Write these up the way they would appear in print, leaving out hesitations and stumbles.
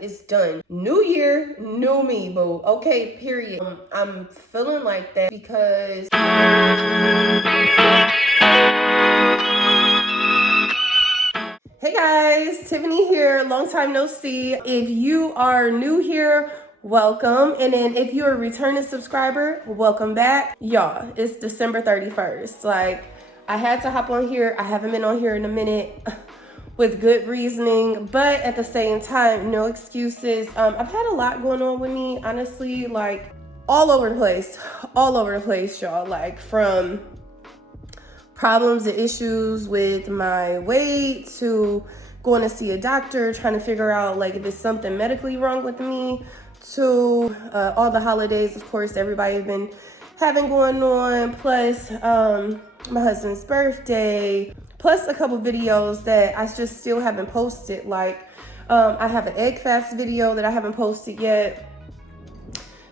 It's done. New year, new me, boo. Okay, period. I'm feeling like that because hey guys, Tiffany here. Long time no see. If you are new here, welcome. And then if you're a returning subscriber, welcome back. Y'all, it's December 31st. Like, I had to hop on here. I haven't been on here in a minute with good reasoning, but at the same time, no excuses. I've had a lot going on with me, honestly, like all over the place, y'all. Like from problems and issues with my weight to going to see a doctor, trying to figure out like if it's something medically wrong with me, to all the holidays, of course, everybody's been having going on, plus my husband's birthday, plus a couple videos that I just still haven't posted. Like I have an egg fast video that I haven't posted yet.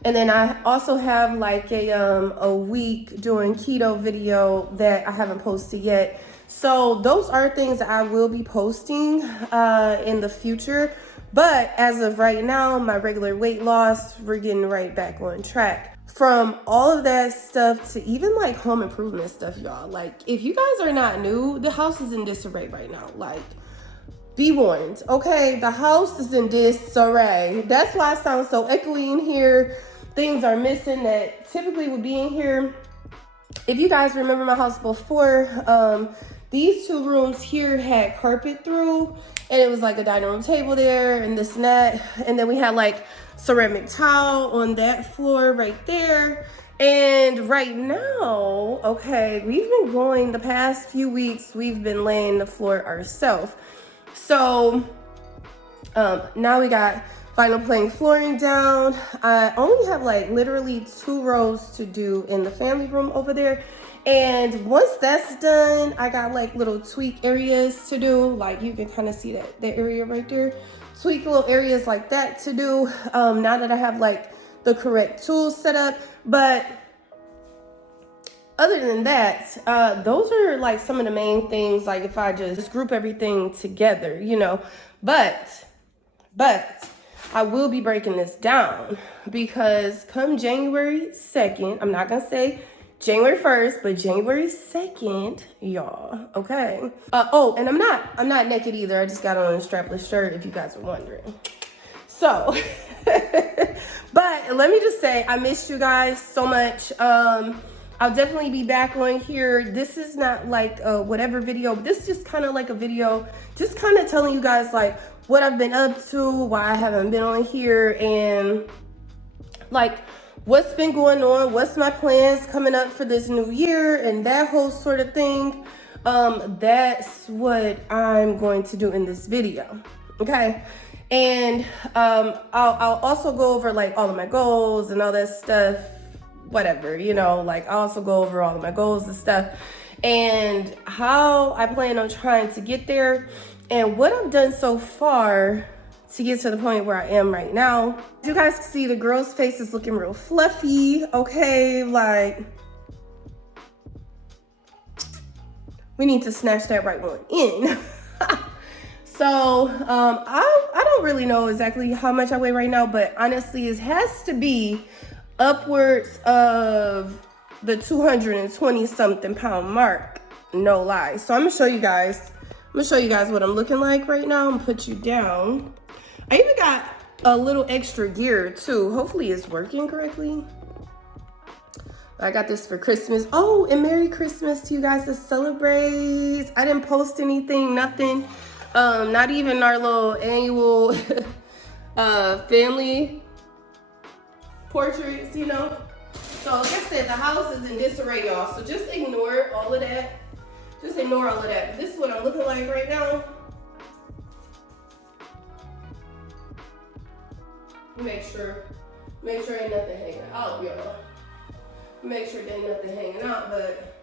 And then I also have like a week doing keto video that I haven't posted yet. So those are things that I will be posting in the future. But as of right now, my regular weight loss, we're getting right back on track. From all of that stuff to even like home improvement stuff, y'all. Like if you guys are not new, the house is in disarray right now. Like, be warned, okay? The house is in disarray. That's why it sounds so echoey in here. Things are missing that typically would be in here. If you guys remember my house before, these two rooms here had carpet through, and it was like a dining room table there and this and that. And then we had like ceramic tile on that floor right there. And right now, okay, we've been going the past few weeks, we've been laying the floor ourselves. So now we got vinyl plank flooring down. I only have like literally 2 rows to do in the family room over there. And once that's done, I got like little tweak areas to do. Like you can kind of see that area right there. Tweak little areas like that to do now that I have like the correct tools set up. But other than that, those are like some of the main things. Like if I just group everything together, you know, but I will be breaking this down because come January 2nd, I'm not gonna say January 1st, but January 2nd, y'all, okay? Oh, and I'm not naked either. I just got on a strapless shirt if you guys are wondering. So, but let me just say, I missed you guys so much. I'll definitely be back on here. This is not like a whatever video, but this is just kind of like a video, just kind of telling you guys like what I've been up to, why I haven't been on here, and like what's been going on, what's my plans coming up for this new year, and that whole sort of thing. That's what I'm going to do in this video, okay? And I'll also go over like all of my goals and all that stuff, whatever, you know, like I'll also go over all of my goals and stuff and how I plan on trying to get there and what I've done so far to get to the point where I am right now. You guys can see the girl's face is looking real fluffy, okay? Like, we need to snatch that right one in. So, I don't really know exactly how much I weigh right now, but honestly, it has to be upwards of the 220 something pound mark, no lie. So I'm gonna show you guys what I'm looking like right now. I'm gonna put you down. I even got a little extra gear too. Hopefully it's working correctly. I got this for Christmas. Oh, and Merry Christmas to you guys that celebrate. I didn't post anything, nothing. Not even our little annual family portraits, you know. So like I said, the house is in disarray, y'all. So just ignore all of that. Just ignore all of that. This is what I'm looking like right now. Make sure ain't nothing hanging out, y'all. Make sure there ain't nothing hanging out, but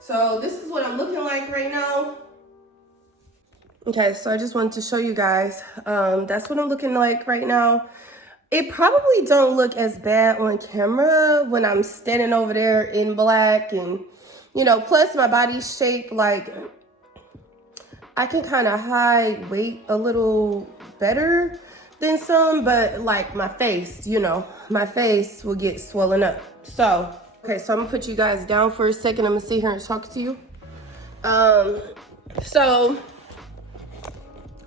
so this is what I'm looking like right now. Okay, so I just wanted to show you guys. That's what I'm looking like right now. It probably don't look as bad on camera when I'm standing over there in black and, you know, plus my body shape, like I can kind of hide weight a little better than some, but like my face, you know, my face will get swollen up. So, okay, so I'm gonna put you guys down for a second. I'm gonna sit here and talk to you. So,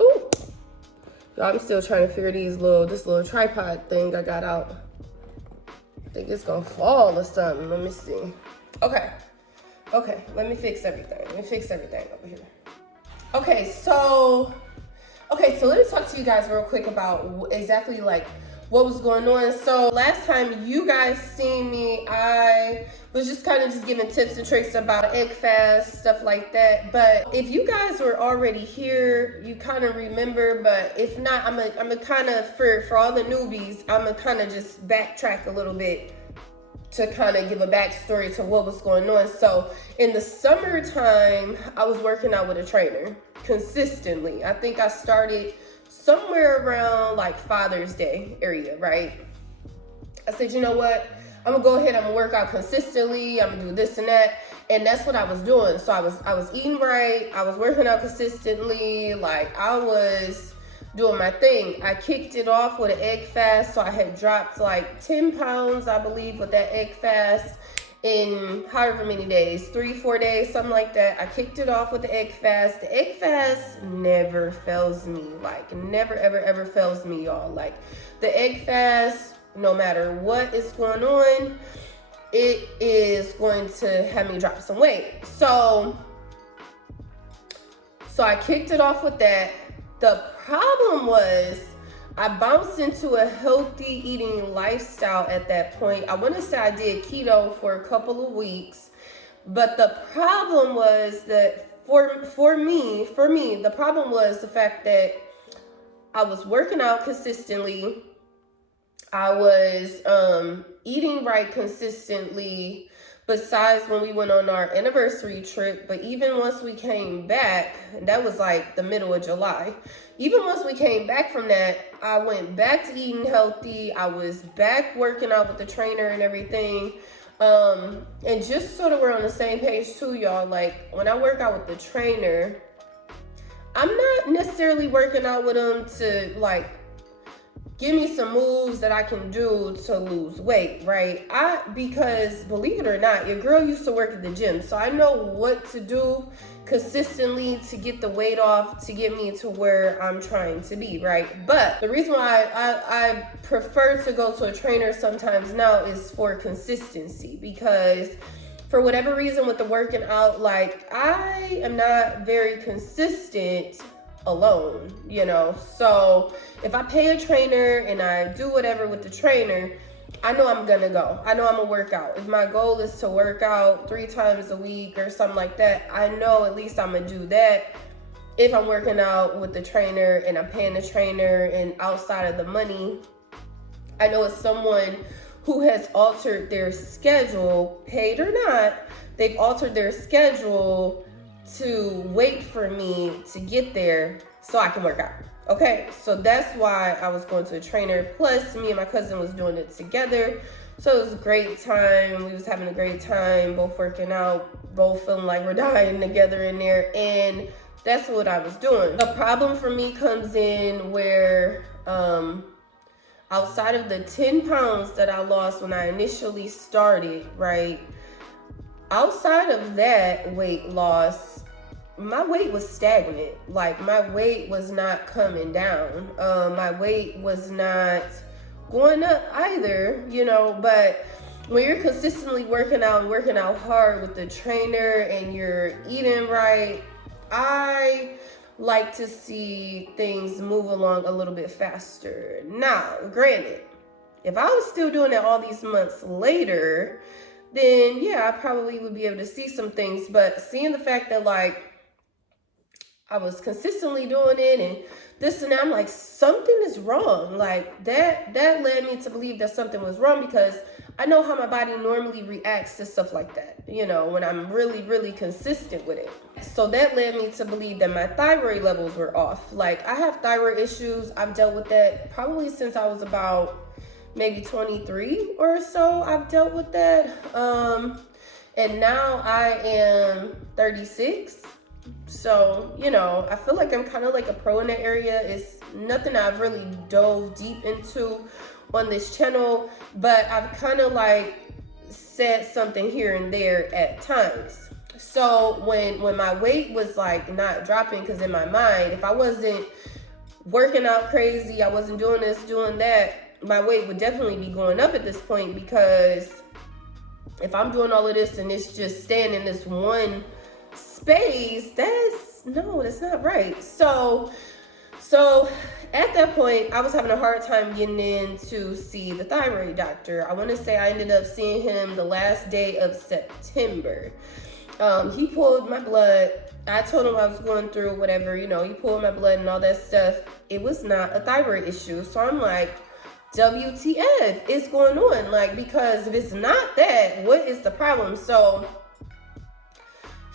ooh, I'm still trying to figure this little tripod thing I got out. I think it's gonna fall or something. Let me see. Okay, let me fix everything. Over here. Okay, so let me talk to you guys real quick about exactly like what was going on. So last time you guys seen me, I was just kind of just giving tips and tricks about egg fast, stuff like that. But if you guys were already here, you kind of remember. But if not, I'm a kind of, for all the newbies, I'm gonna kind of just backtrack a little bit to kind of give a backstory to what was going on. So in the summertime, I was working out with a trainer consistently. I think I started somewhere around like Father's Day area, right? I said, you know what? I'm gonna go ahead, I'm gonna work out consistently, I'm gonna do this and that. And that's what I was doing. So I was eating right, I was working out consistently, like I was doing my thing. I kicked it off with an egg fast. So I had dropped like 10 pounds, I believe, with that egg fast in however many days, 3-4 days, something like that. I kicked it off with the egg fast. The egg fast never fails me, like never ever fails me, y'all. Like the egg fast, no matter what is going on, it is going to have me drop some weight. So I kicked it off with that. The problem was I bounced into a healthy eating lifestyle at that point. I want to say I did keto for a couple of weeks, but the problem was that for me, the problem was the fact that I was working out consistently. I was eating right consistently, besides when we went on our anniversary trip. But even once we came back, that was like the middle of July. Even once we came back from that, I went back to eating healthy. I was back working out with the trainer and everything. And just so that we're on the same page too, y'all, like when I work out with the trainer, I'm not necessarily working out with him to like give me some moves that I can do to lose weight, right? Because believe it or not, your girl used to work at the gym, so I know what to do consistently to get the weight off, to get me to where I'm trying to be, right? But the reason why I prefer to go to a trainer sometimes now is for consistency, because for whatever reason with the working out, like I am not very consistent alone, you know. So if I pay a trainer and I do whatever with the trainer, I know I'm gonna go. I know I'm gonna work out. If my goal is to work out 3 times a week or something like that, I know at least I'm gonna do that. If I'm working out with the trainer and I'm paying the trainer, and outside of the money, I know it's someone who has altered their schedule, paid or not, they've altered their schedule to wait for me to get there so I can work out. Okay, so that's why I was going to a trainer. Plus, me and my cousin was doing it together. So it was a great time. We was having a great time, both working out, both feeling like we're dying together in there. And that's what I was doing. The problem for me comes in where outside of the 10 pounds that I lost when I initially started, right? Outside of that weight loss, my weight was stagnant. Like my weight was not coming down. My weight was not going up either, you know. But when you're consistently working out hard with the trainer and you're eating right, I like to see things move along a little bit faster. Now, granted, if I was still doing it all these months later, then yeah, I probably would be able to see some things. But seeing the fact that like I was consistently doing it and this and that, I'm like, something is wrong. Like that led me to believe that something was wrong, because I know how my body normally reacts to stuff like that, you know, when I'm really, really consistent with it. So that led me to believe that my thyroid levels were off. Like I have thyroid issues. I've dealt with that probably since I was about maybe 23 or so. I've dealt with that. And now I am 36. So, you know, I feel like I'm kind of like a pro in that area. It's nothing I've really dove deep into on this channel, but I've kind of like said something here and there at times. So when my weight was like not dropping, because in my mind, if I wasn't working out crazy, I wasn't doing this, doing that, my weight would definitely be going up at this point, because if I'm doing all of this and it's just staying in this one space, that's not right. So at that point, I was having a hard time getting in to see the thyroid doctor. I want to say I ended up seeing him the last day of September. He pulled my blood. I told him I was going through whatever, you know, he pulled my blood and all that stuff. It was not a thyroid issue. So I'm like, WTF is going on? Like, because if it's not that, what is the problem? So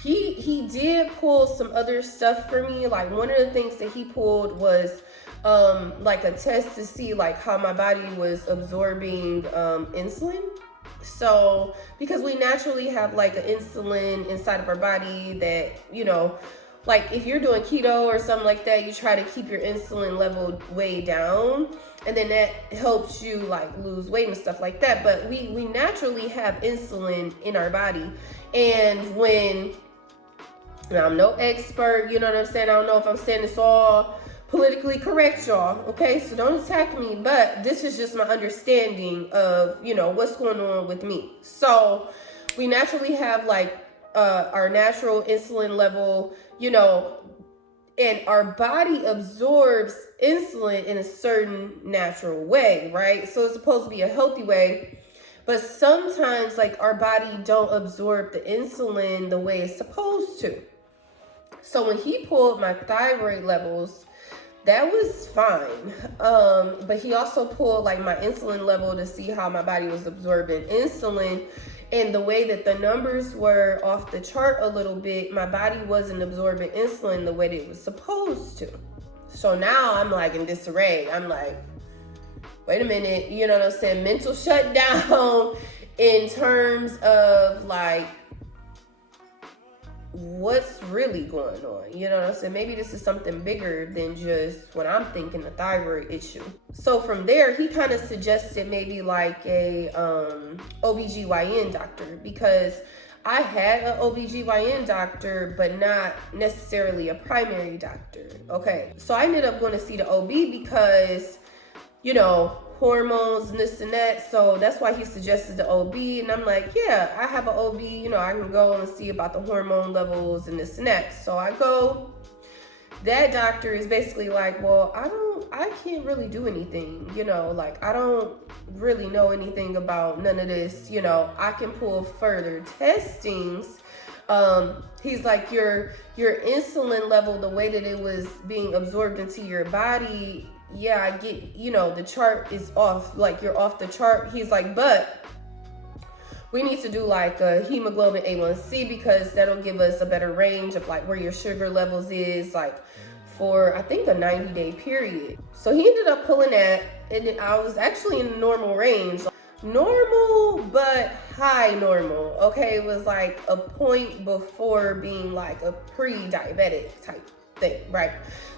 he did pull some other stuff for me. Like, one of the things that he pulled was like a test to see like how my body was absorbing insulin. So because we naturally have like an insulin inside of our body that, you know, like if you're doing keto or something like that, you try to keep your insulin level way down, and then that helps you like lose weight and stuff like that. But we naturally have insulin in our body. And now I'm no expert, you know what I'm saying? I don't know if I'm saying this all politically correct, y'all, okay? So don't attack me, but this is just my understanding of, you know, what's going on with me. So we naturally have like our natural insulin level, you know, and our body absorbs insulin in a certain natural way, right? So it's supposed to be a healthy way, but sometimes like our body don't absorb the insulin the way it's supposed to. So when he pulled my thyroid levels, that was fine. But he also pulled like my insulin level to see how my body was absorbing insulin. And the way that the numbers were off the chart a little bit, my body wasn't absorbing insulin the way that it was supposed to. So now I'm like in disarray. I'm like, wait a minute, you know what I'm saying? Mental shutdown in terms of like, what's really going on? You know what I'm saying? Maybe this is something bigger than just what I'm thinking, a thyroid issue. So from there, he kind of suggested maybe like a OBGYN doctor, because I had an OBGYN doctor, but not necessarily a primary doctor. Okay, so I ended up going to see the OB because, you know, hormones and this and that. So that's why he suggested the OB. And I'm like, yeah, I have an OB, you know, I can go and see about the hormone levels and this and that. So I go, that doctor is basically like, well, I can't really do anything, you know, like I don't really know anything about none of this, you know, I can pull further testings. He's like, your insulin level, the way that it was being absorbed into your body, yeah, I get, you know, the chart is off, like you're off the chart. He's like, but we need to do like a hemoglobin A1C, because that'll give us a better range of like where your sugar levels is, like for I think a 90-day period. So he ended up pulling that, and I was actually in the normal range, normal but high normal. Okay, it was like a point before being like a pre-diabetic type thing, right?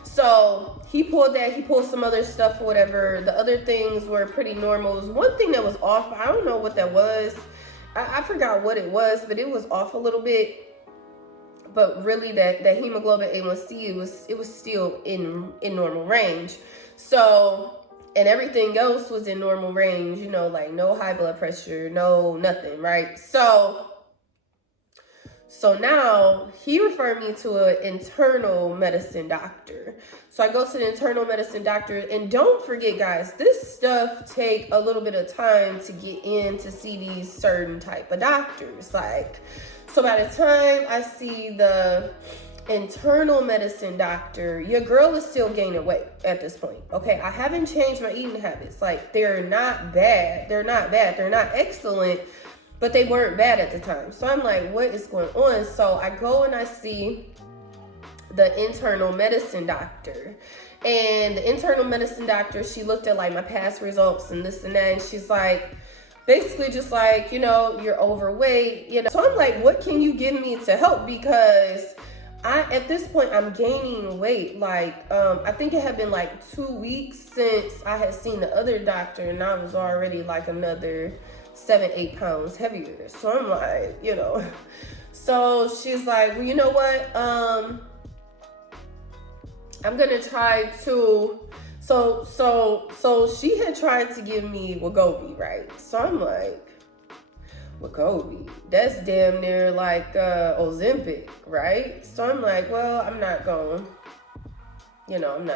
So he pulled that, he pulled some other stuff or whatever. The other things were pretty normal. It was one thing that was off, I don't know what that was. I forgot what it was, but it was off a little bit. But really that hemoglobin A1C, it was still in normal range. So, and everything else was in normal range, you know, like no high blood pressure, no nothing, right? So now he referred me to an internal medicine doctor. So I go to the internal medicine doctor, and don't forget, guys, this stuff take a little bit of time to get in to see these certain type of doctors. Like, so by the time I see the internal medicine doctor, your girl is still gaining weight at this point. Okay, I haven't changed my eating habits. Like, they're not bad. They're not excellent, but they weren't bad at the time. So I'm like, what is going on? So I go and I see the internal medicine doctor. And the internal medicine doctor, she looked at like my past results and this and that. And she's like, basically just like, you know, you're overweight, you know. So I'm like, what can you give me to help? Because at this point, I'm gaining weight. Like, I think it had been like 2 weeks since I had seen the other doctor, and I was already like another 7-8 pounds heavier. So I'm like, so she's like, well, you know what? I'm gonna try to. So she had tried to give me Wegovy, right? So I'm like, Wegovy, that's damn near like Ozempic, right? So I'm like, well, I'm not going, I'm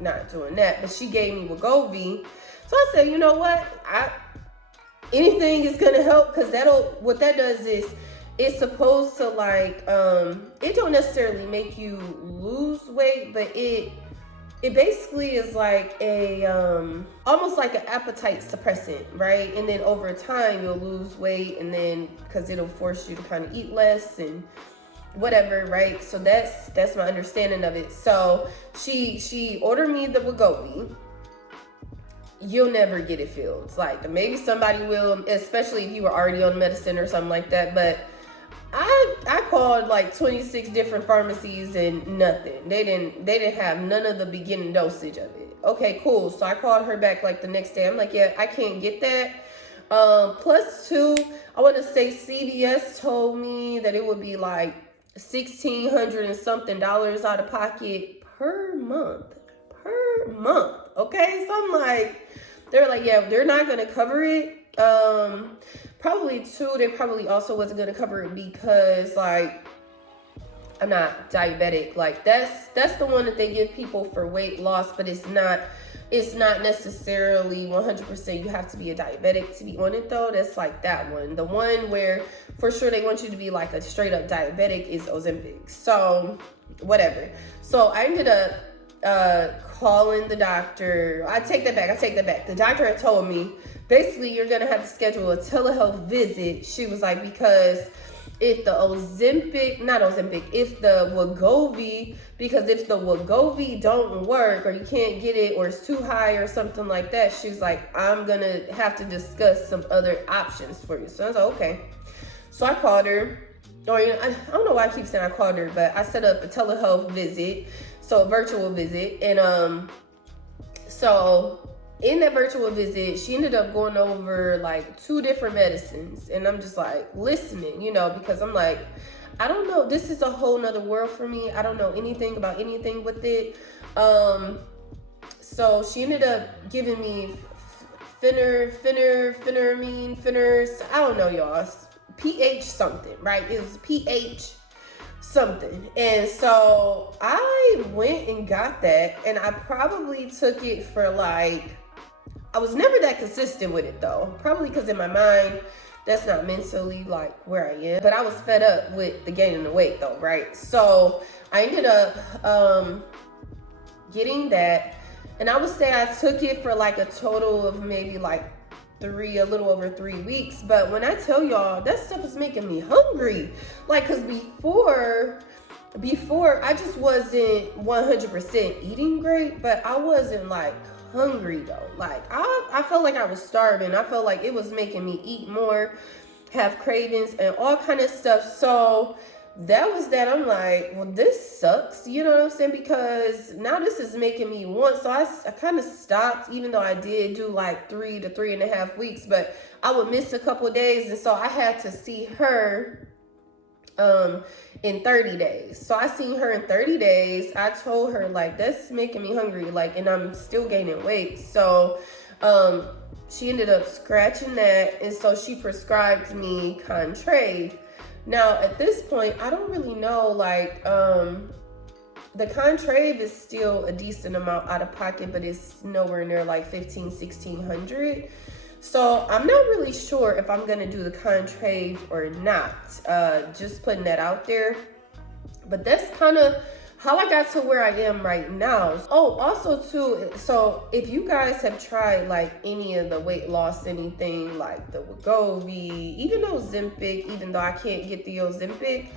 not doing that. But she gave me Wegovy, so I said, you know what? Anything is gonna help, because what that does is it's supposed to like it don't necessarily make you lose weight, but it basically is like a almost like an appetite suppressant, right? And then over time you'll lose weight, and then because it'll force you to kind of eat less and whatever, right? So that's my understanding of it. So she ordered me the Wegovy. You'll never get it filled. Like, maybe somebody will, especially if you were already on medicine or something like that, but I called like 26 different pharmacies and nothing. They didn't have none of the beginning dosage of it. Okay, cool. So I called her back like the next day. I'm like, yeah, I can't get that. Plus two, I want to say CVS told me that it would be like $1,600 and something out of pocket per month. Okay, so I'm like, they're like, yeah, they're not gonna cover it. Probably two, they probably also wasn't gonna cover it because like I'm not diabetic. Like that's the one that they give people for weight loss, but it's not necessarily 100% you have to be a diabetic to be on it though. That's like that one. The one where for sure they want you to be like a straight up diabetic is Ozempic. So whatever. So I ended up calling the doctor. I take that back. The doctor had told me basically you're gonna have to schedule a telehealth visit. She was like, because if the Wegovy don't work, or you can't get it, or it's too high or something like that, she's like, I'm gonna have to discuss some other options for you. So I was like, okay. So I called her, or I don't know why I keep saying I called her, but I set up a telehealth visit. So a virtual visit, and so in that virtual visit, she ended up going over like 2 different medicines, and I'm just like listening, because I'm like, I don't know, this is a whole nother world for me. I don't know anything about anything with it. So she ended up giving me phenermine, I don't know, y'all, pH something, right? It's pH something. And so I went and got that, and I probably took it for like, I was never that consistent with it though, probably because in my mind that's not mentally like where I am, but I was fed up with the gaining the weight though, right? So I ended up getting that, and I would say I took it for like a total of maybe like a little over 3 weeks. But when I tell y'all, that stuff is making me hungry. Like, cause before I just wasn't 100% eating great, but I wasn't like hungry though. Like I felt like I was starving. I felt like it was making me eat more, have cravings and all kind of stuff. So that was that. I'm like, well, this sucks, you know what I'm saying? Because now this is making me want. So I kind of stopped, even though I did do like 3 to 3.5 weeks, but I would miss a couple of days. And so I had to see her in 30 days. So I seen her in 30 days. I told her like, that's making me hungry, like, and I'm still gaining weight. So she ended up scratching that, and so she prescribed me Contrave. Now at this point, I don't really know, like the Contrave is still a decent amount out of pocket, but it's nowhere near like $1,500-$1,600. So I'm not really sure if I'm gonna do the Contrave or not. Just putting that out there. But that's kind of how I got to where I am right now. Oh, also too, so if you guys have tried like any of the weight loss, anything like the Wegovy, even Ozempic, even though I can't get the Ozempic,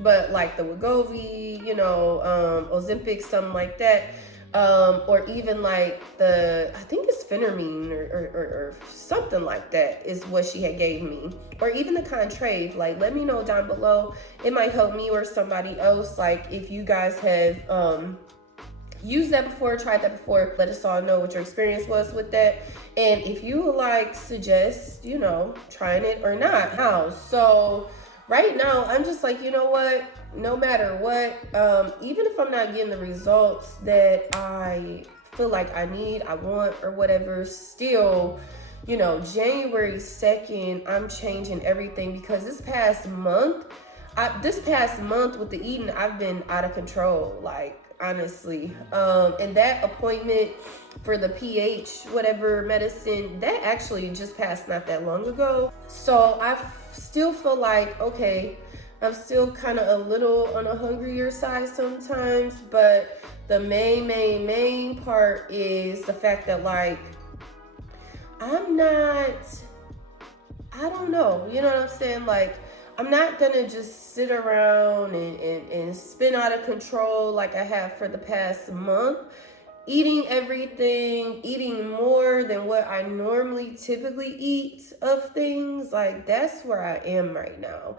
but like the Wegovy, Ozempic, something like that. or even like I think it's phentermine or something like that is what she had gave me, or even the Contrave. Like, let me know down below. It might help me or somebody else. Like, if you guys have used that before, tried that before, let us all know what your experience was with that. And if you like suggest, you know, trying it or not. Now, so right now, I'm just like, you know what? No matter what, even if I'm not getting the results that I feel like I need, I want, or whatever, still, you know, January 2nd, I'm changing everything, because this past month with the eating, I've been out of control, like, honestly. And that appointment for the pH, whatever medicine, that actually just passed not that long ago. So I still feel like, okay, I'm still kind of a little on a hungrier side sometimes, but the main part is the fact that, like, I don't know, you know what I'm saying? Like, I'm not gonna just sit around and spin out of control like I have for the past month, eating everything, eating more than what I normally typically eat of things. Like, that's where I am right now.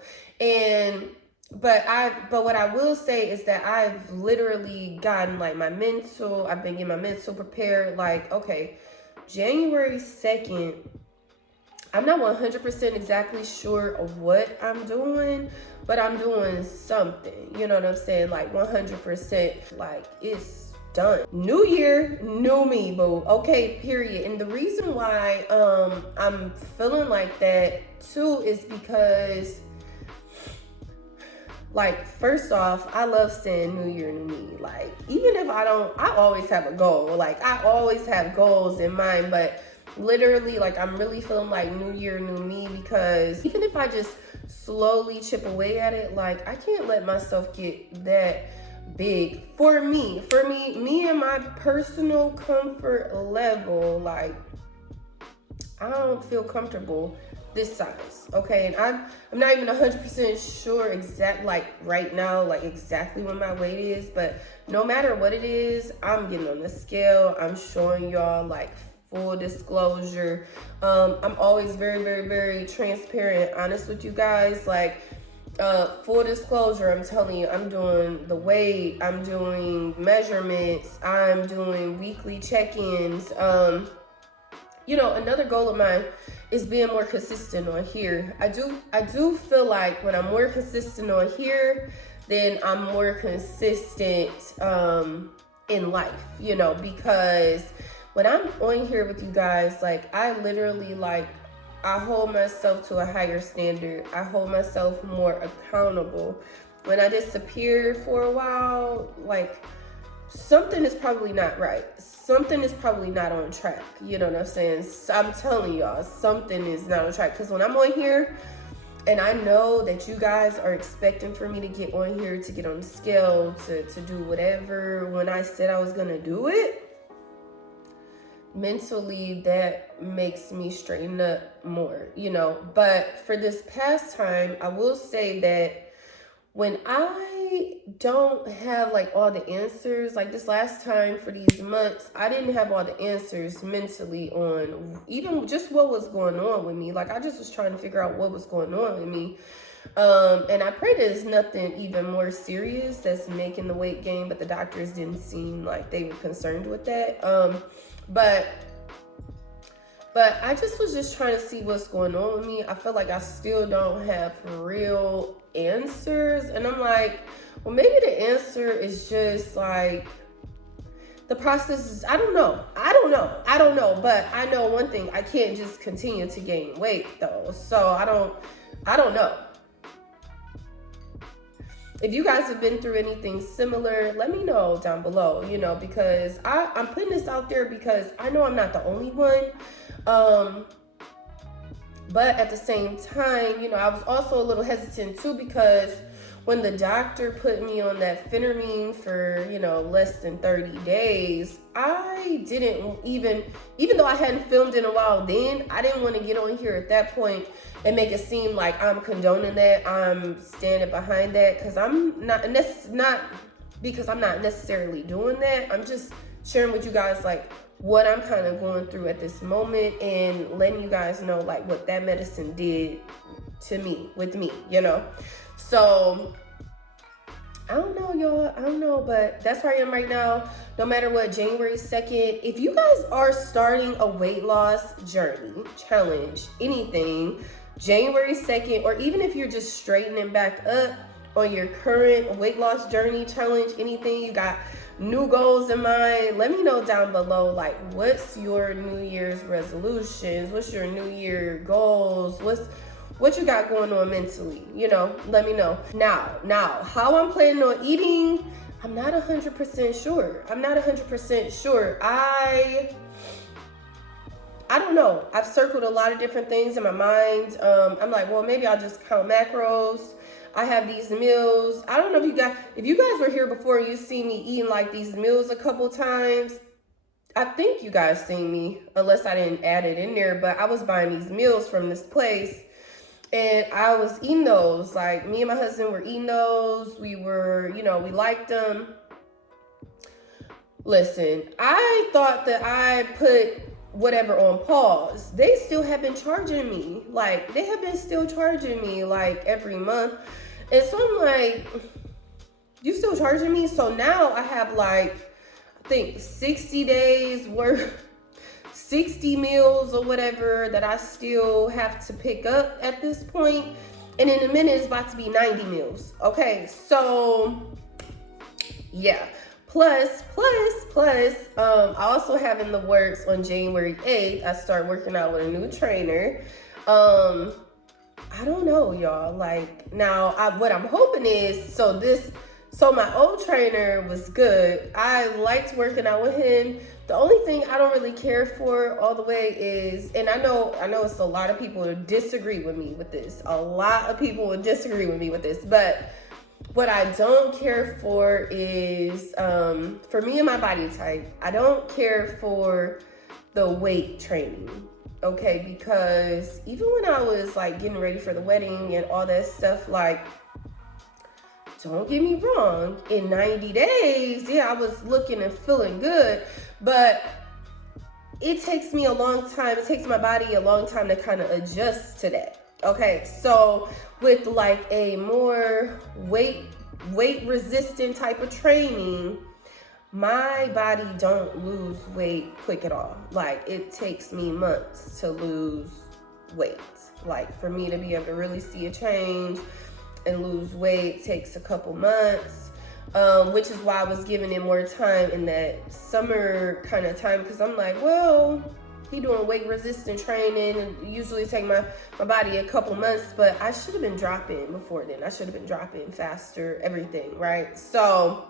But what I will say is that I've literally gotten like I've been getting my mental prepared. Like, okay, January 2nd, I'm not 100% exactly sure of what I'm doing, but I'm doing something, you know what I'm saying? Like, 100%, like, it's done. New year, new me, boo. Okay, period. And the reason why I'm feeling like that too is because, like, first off, I love saying new year, new me. Like, even if I always have a goal. Like, I always have goals in mind, but literally, like, I'm really feeling like new year, new me, because even if I just slowly chip away at it, like, I can't let myself get that big. For me and my personal comfort level, like, I don't feel comfortable this size, okay? And I'm not even 100% sure like right now, like exactly what my weight is, but no matter what it is, I'm getting on the scale. I'm showing y'all, like, full disclosure. I'm always very transparent and honest with you guys. Like, full disclosure, I'm telling you, I'm doing the weight, I'm doing measurements, I'm doing weekly check-ins. You know, another goal of mine is being more consistent on here. I do feel like when I'm more consistent on here, then I'm more consistent in life, you know, because when I'm on here with you guys, like, I literally, like, I hold myself to a higher standard. I hold myself more accountable. When I disappear for a while, like, something is probably not right. Something is probably not on track. You know what I'm saying? So I'm telling y'all, something is not on track. Because when I'm on here, and I know that you guys are expecting for me to get on here, to get on the scale, to do whatever, when I said I was going to do it, mentally, that makes me straighten up more, you know. But for this past time, I will say that when I don't have, like, all the answers, like this last time for these months, I didn't have all the answers mentally on even just what was going on with me. Like, I just was trying to figure out what was going on with me. And I pray there's nothing even more serious that's making the weight gain, but the doctors didn't seem like they were concerned with that. But I was just trying to see what's going on with me. I feel like I still don't have real answers. And I'm like, well, maybe the answer is just like the process is, I don't know. But I know one thing, I can't just continue to gain weight though. So I don't know. If you guys have been through anything similar, let me know down below, you know, because I'm putting this out there because I know I'm not the only one. But at the same time, you know, I was also a little hesitant too, because when the doctor put me on that phentermine for, you know, less than 30 days, I didn't even though I hadn't filmed in a while then, I didn't want to get on here at that point and make it seem like I'm condoning that, I'm standing behind that, because I'm not, and that's not, because I'm not necessarily doing that. I'm just sharing with you guys like what I'm kind of going through at this moment and letting you guys know like what that medicine did to me, with me, you know? So I don't know, y'all. I don't know, but that's where I am right now. No matter what, January 2nd, if you guys are starting a weight loss journey, challenge, anything, January 2nd, or even if you're just straightening back up on your current weight loss journey, challenge, anything, you got new goals in mind, let me know down below, like, what's your New Year's resolutions? What's your New Year goals? What you got going on mentally, you know, let me know. Now, how I'm planning on eating, I'm not 100% sure. I'm not 100% sure. I don't know. I've circled a lot of different things in my mind. I'm like, well, maybe I'll just count macros. I have these meals. I don't know if you guys were here before, you see me eating like these meals a couple times. I think you guys seen me, unless I didn't add it in there, but I was buying these meals from this place. And I was eating those, like me and my husband were eating those. We were, you know, we liked them. Listen, I thought that I put whatever on pause. They still have been charging me. Like, they have been still charging me like every month. And so I'm like, you still charging me? So now I have like, I think 60 days worth, 60 meals or whatever that I still have to pick up at this point. And in a minute, it's about to be 90 meals. Okay, so yeah. Plus, I also have in the works on January 8th, I start working out with a new trainer. I don't know, y'all. Like, now, what I'm hoping is, so my old trainer was good. I liked working out with him. The only thing I don't really care for all the way is, and I know it's a lot of people who disagree with me with this. A lot of people would disagree with me with this, but what I don't care for is, for me and my body type, I don't care for the weight training, okay? Because even when I was like getting ready for the wedding and all that stuff, like, don't get me wrong, in 90 days, yeah, I was looking and feeling good, but it takes me a long time, it takes my body a long time to kind of adjust to that. Okay, so with like a more weight resistant type of training, my body don't lose weight quick at all. Like, it takes me months to lose weight. Like, for me to be able to really see a change and lose weight takes a couple months, which is why I was giving it more time in that summer kind of time, because I'm like, well, he doing weight resistant training and usually take my body a couple months, but I should have been dropping before then. I should have been dropping faster, everything, right? So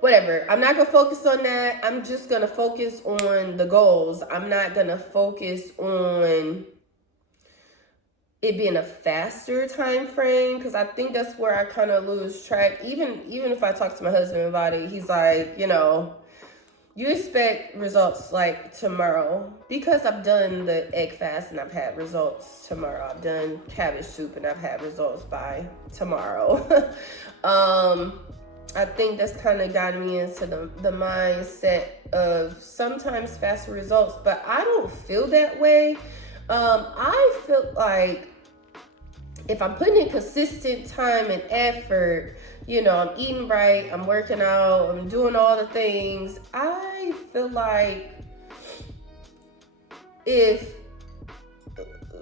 whatever, I'm not gonna focus on that. I'm just gonna focus on the goals. I'm not gonna focus on it being a faster time frame, because I think that's where I kind of lose track. Even if I talk to my husband about it, he's like, you know, you expect results like tomorrow, because I've done the egg fast and I've had results tomorrow. I've done cabbage soup and I've had results by tomorrow. I think that's kind of gotten me into the mindset of sometimes faster results, but I don't feel that way. I feel like if I'm putting in consistent time and effort, you know, I'm eating right, I'm working out, I'm doing all the things, I feel like if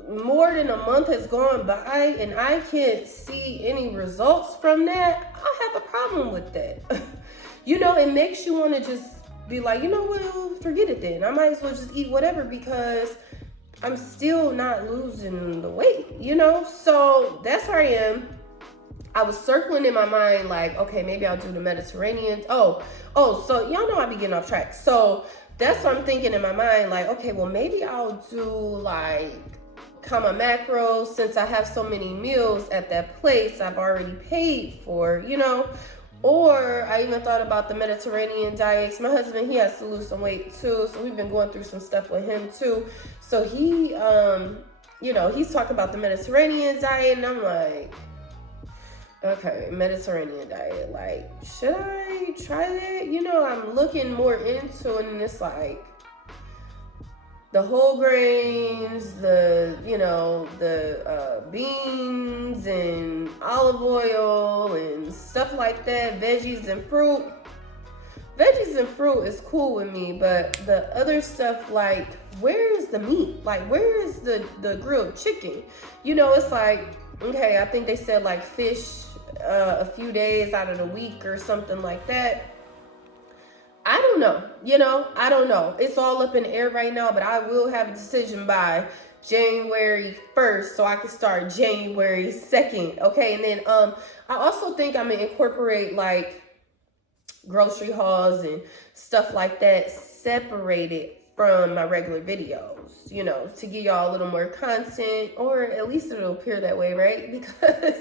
more than a month has gone by and I can't see any results from that, I have a problem with that. You know, it makes you want to just be like, you know what, well, forget it then. I might as well just eat whatever, because I'm still not losing the weight, you know? So that's where I am. I was circling in my mind like, okay, maybe I'll do the Mediterranean. So y'all know I be getting off track. So that's what I'm thinking in my mind, like, okay, well, maybe I'll do like count my macros, since I have so many meals at that place I've already paid for, you know? Or I even thought about the Mediterranean diets. My husband, he has to lose some weight too, so we've been going through some stuff with him too. So he, you know, he's talking about the Mediterranean diet, and I'm like, Okay, Mediterranean diet. Like, should I try that? You know, I'm looking more into it, and it's like the whole grains, the, you know, the beans and olive oil and stuff like that, veggies and fruit. Veggies and fruit is cool with me, but the other stuff, like, where is the meat? Like, where is the grilled chicken? You know, it's like, okay, I think they said like fish a few days out of the week or something like that. I don't know, you know, I don't know. It's all up in the air right now, but I will have a decision by January 1st so I can start January 2nd. Okay, and then I also think I'm gonna incorporate like grocery hauls and stuff like that separated from my regular videos, you know, to give y'all a little more content, or at least it'll appear that way, right? Because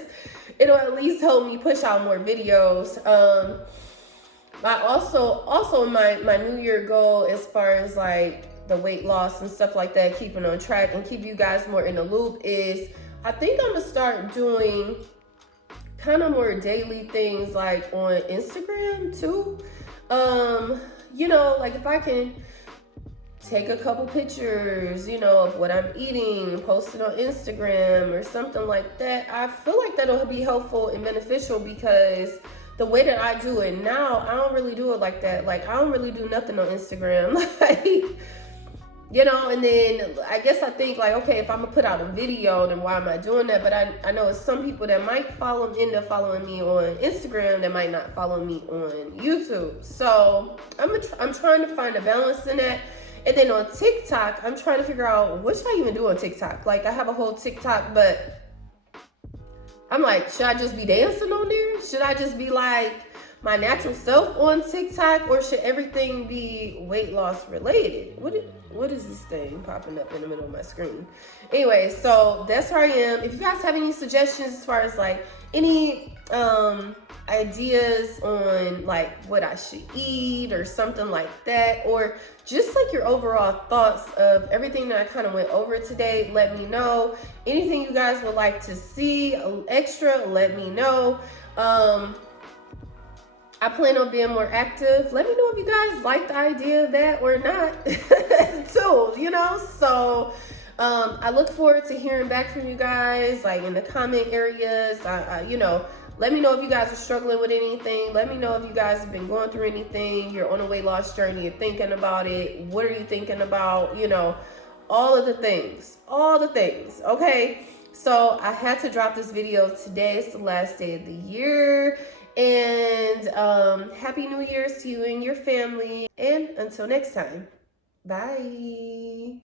it'll at least help me push out more videos. I also my New Year goal, as far as like the weight loss and stuff like that, keeping on track and keep you guys more in the loop, is I think I'm gonna start doing kind of more daily things like on Instagram too. You know, like if I can take a couple pictures, you know, of what I'm eating, post it on Instagram or something like that, I feel like that'll be helpful and beneficial, because the way that I do it now, I don't really do it like that. Like, I don't really do nothing on Instagram. Like, you know, and then I guess I think like, okay, if I'm gonna put out a video, then why am I doing that? But I know it's some people that might end up following me on Instagram that might not follow me on YouTube. So I'm trying to find a balance in that. And then on TikTok, I'm trying to figure out what should I even do on TikTok. Like, I have a whole TikTok, but I'm like, should I just be dancing on there? Should I just be like my natural self on TikTok, or should everything be weight loss related? What is this thing popping up in the middle of my screen? Anyway, so that's where I am. If you guys have any suggestions as far as like any ideas on like what I should eat or something like that, or just like your overall thoughts of everything that I kind of went over today, let me know. Anything you guys would like to see extra, let me know. I plan on being more active. Let me know if you guys like the idea of that or not too, you know? So I look forward to hearing back from you guys, like in the comment areas. You know, let me know if you guys are struggling with anything. Let me know if you guys have been going through anything. You're on a weight loss journey. You're thinking about it. What are you thinking about? You know, all the things, okay? So I had to drop this video today. It's the last day of the year. And Happy New Year's to you and your family. And until next time, bye.